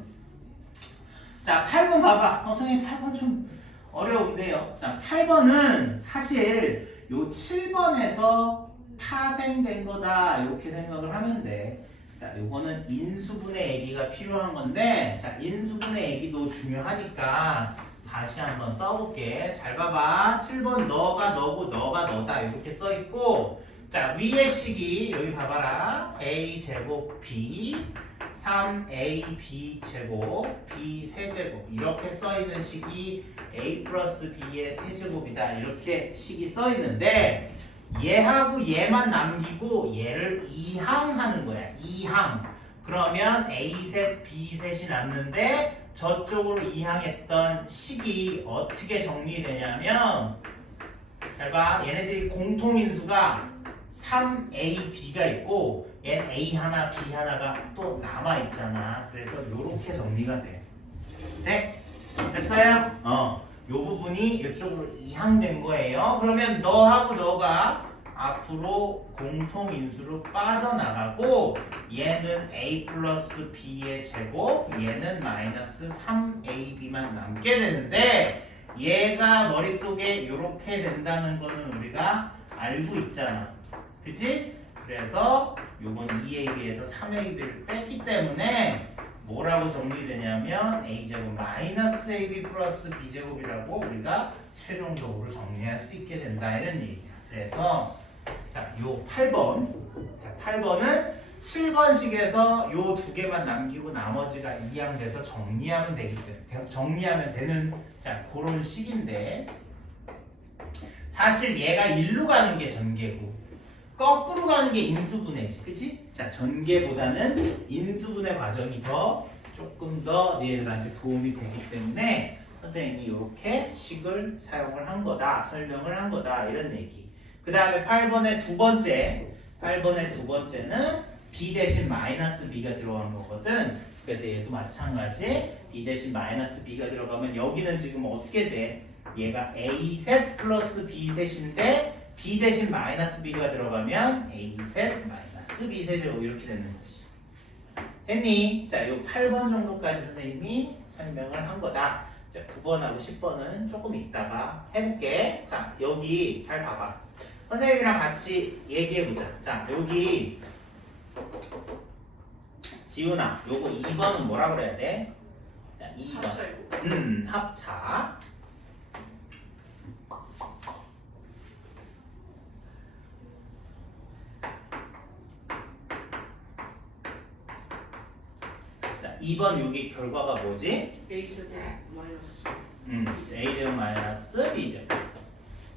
자, 8번 봐봐. 선생님 8번 좀 어려운데요. 자, 8번은 사실 요 7번에서 파생된 거다. 이렇게 생각을 하면 돼. 자, 요거는 인수분해 얘기가 필요한 건데, 자, 인수분해 얘기도 중요하니까 다시 한번 써볼게. 잘 봐봐. 7번 너가 너고 너가 너다. 이렇게 써있고, 자, 위의 식이 여기 봐봐라. A제곱 B 3AB 제곱 B 세제곱 이렇게 써있는 식이 A 플러스 B의 세제곱이다. 이렇게 식이 써있는데 얘하고 얘만 남기고 얘를 2항 하는 거야. 2항. 그러면 A셋 B셋이 남는데 저쪽으로 2항했던 식이 어떻게 정리되냐면 잘 봐. 얘네들이 공통인수가 3AB가 있고 얘는 A 하나 B 하나가 또 남아있잖아. 그래서 이렇게 정리가 돼. 네? 됐어요? 요 부분이 이쪽으로 이항된 거예요. 그러면 너하고 너가 앞으로 공통인수로 빠져나가고 얘는 A 플러스 B의 제곱 얘는 마이너스 3AB만 남게 되는데 얘가 머릿속에 이렇게 된다는 거는 우리가 알고 있잖아. 그치? 그래서 요건 2AB에서 3AB를 뺐기 때문에 뭐라고 정리되냐면 A제곱 마이너스 AB 플러스 B제곱이라고 우리가 최종적으로 정리할 수 있게 된다 이런 얘기야. 그래서 자, 요 8번. 자, 8번은 7번식에서 요 두 개만 남기고 나머지가 이항돼서 정리하면 되는 자, 그런 식인데 사실 얘가 일로 가는 게 전개고 거꾸로 가는 게 인수분해지, 그치? 자, 전개보다는 인수분해 과정이 조금 더 얘들한테 도움이 되기 때문에 선생님이 이렇게 식을 사용을 한 거다, 설명을 한 거다, 이런 얘기. 그 다음에 8번의 두 번째는 B 대신 마이너스 B가 들어간 거거든. 그래서 얘도 마찬가지. B 대신 마이너스 B가 들어가면 여기는 지금 어떻게 돼? 얘가 A셋 플러스 B셋인데 B 대신 마이너스 B가 들어가면 A셋 마이너스 B셋 제곱 이렇게 되는 거지. 됐니? 자, 요 8번 정도까지 선생님이 설명을 한 거다. 자, 9번하고 10번은 조금 있다가 해볼게. 자, 여기 잘 봐봐. 선생님이랑 같이 얘기해보자. 자, 여기 지훈아, 요거 2번은 뭐라 그래야 돼? 자, 2번. 합차. 자, 2번 여기 결과가 뭐지? A제곱 마이너스 A제곱 마이너스 B제곱.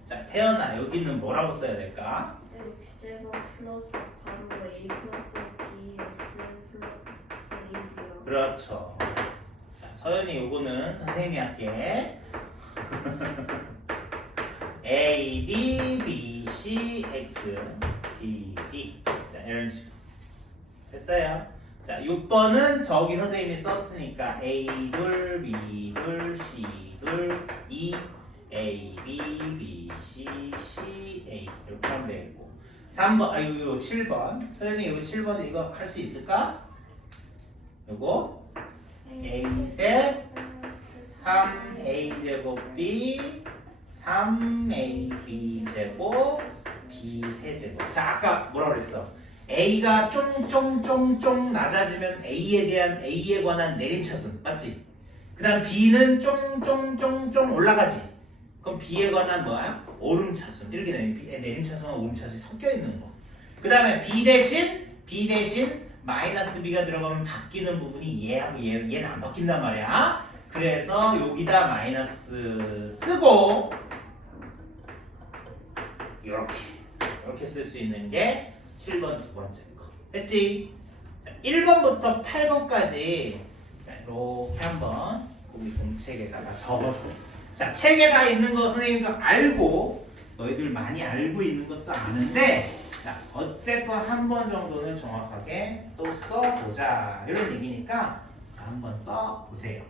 자, 태연아, 여기는 뭐라고 써야 될까? X제곱 플러스 괄호 A 플러스 B X 플러스 AB요. 그렇죠. 자, 서연이 요거는 선생님이 할게. A, B, B, C, X, B, D. 자, 이런 식으로. 됐어요. 자, 6번은 저기 선생님이 썼으니까 A 둘, B 둘, C 둘, E, A, B, B, C, C, A. 이렇게 하면 되겠고. 3번, 요 7번. 서연이 요 7번 이거 할 수 있을까? 요거. A 셋 3a제곱 b 3ab b 세제곱. 자, 아까 뭐라 그랬어? a가 쫑쫑쫑쫑 낮아지면 a에 관한 내림차순 맞지? 그 다음 b는 쫑쫑쫑쫑 올라가지. 그럼 b에 관한 뭐야? 오름차순. 이렇게 내림차순과 오름차순이 섞여 있는 거. 그 다음에 b 대신 마이너스 b가 들어가면 바뀌는 부분이 얘하고 얘는 안 바뀐단 말이야. 그래서 여기다 마이너스 쓰고 이렇게 쓸 수 있는 게 7번 두 번째 거. 됐지? 자, 1번부터 8번까지 자, 이렇게 한번 우리 공책에다가 적어줘. 자, 책에 다 있는 거 선생님도 알고 너희들 많이 알고 있는 것도 아는데 자, 어쨌건 한 번 정도는 정확하게 또 써보자 이런 얘기니까 한번 써보세요.